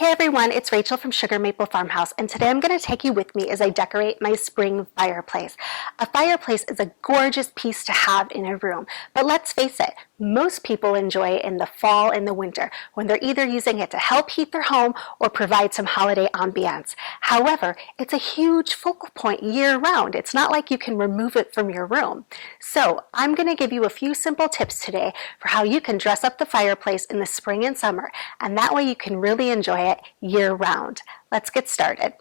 Hey everyone, it's Rachel from Sugar Maple Farmhouse, and today I'm going to take you with me as I decorate my spring fireplace. A fireplace is a gorgeous piece to have in a room, but let's face it, most people enjoy it in the fall and the winter when they're either using it to help heat their home or provide some holiday ambiance. However, it's a huge focal point year-round. It's not like you can remove it from your room. So I'm going to give you a few simple tips today for how you can dress up the fireplace in the spring and summer, and that way you can really enjoy it year-round. Let's get started.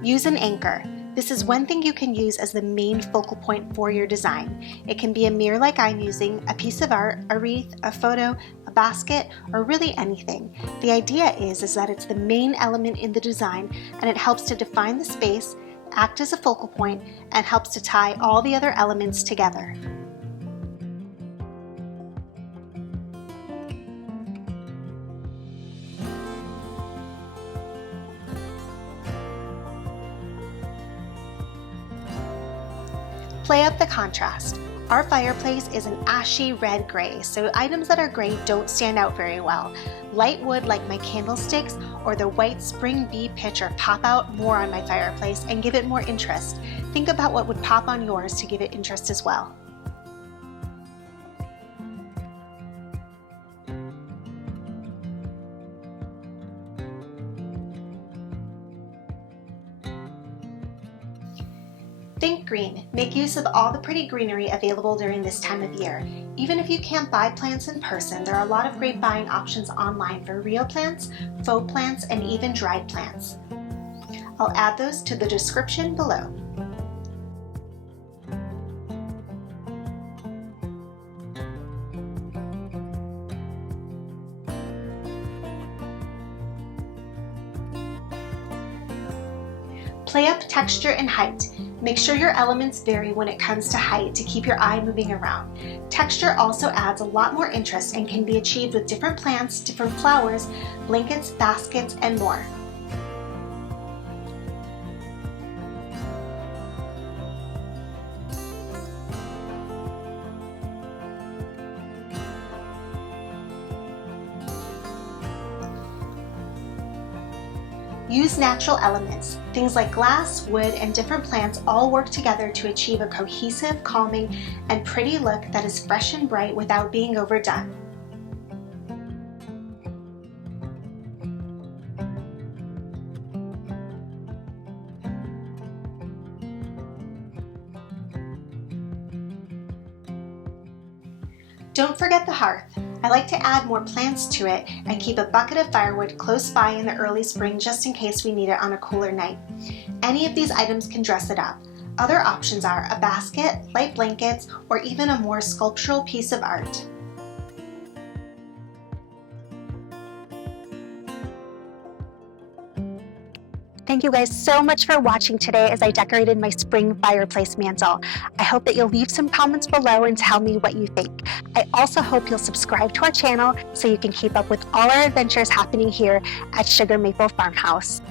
Use an anchor. This is one thing you can use as the main focal point for your design. It can be a mirror like I'm using, a piece of art, a wreath, a photo, a basket, or really anything. The idea is that it's the main element in the design, and it helps to define the space, act as a focal point, and helps to tie all the other elements together. Play up the contrast. Our fireplace is an ashy red-gray, so items that are gray don't stand out very well. Light wood like my candlesticks or the white spring bee pitcher pop out more on my fireplace and give it more interest. Think about what would pop on yours to give it interest as well. Think green. Make use of all the pretty greenery available during this time of year. Even if you can't buy plants in person, there are a lot of great buying options online for real plants, faux plants, and even dried plants. I'll add those to the description below. Play up texture and height. Make sure your elements vary when it comes to height to keep your eye moving around. Texture also adds a lot more interest and can be achieved with different plants, different flowers, blankets, baskets, and more. Use natural elements. Things like glass, wood, and different plants all work together to achieve a cohesive, calming, and pretty look that is fresh and bright without being overdone. Don't forget the hearth. I like to add more plants to it and keep a bucket of firewood close by in the early spring just in case we need it on a cooler night. Any of these items can dress it up. Other options are a basket, light blankets, or even a more sculptural piece of art. Thank you guys so much for watching today as I decorated my spring fireplace mantle. I hope that you'll leave some comments below and tell me what you think. I also hope you'll subscribe to our channel so you can keep up with all our adventures happening here at Sugar Maple Farmhouse.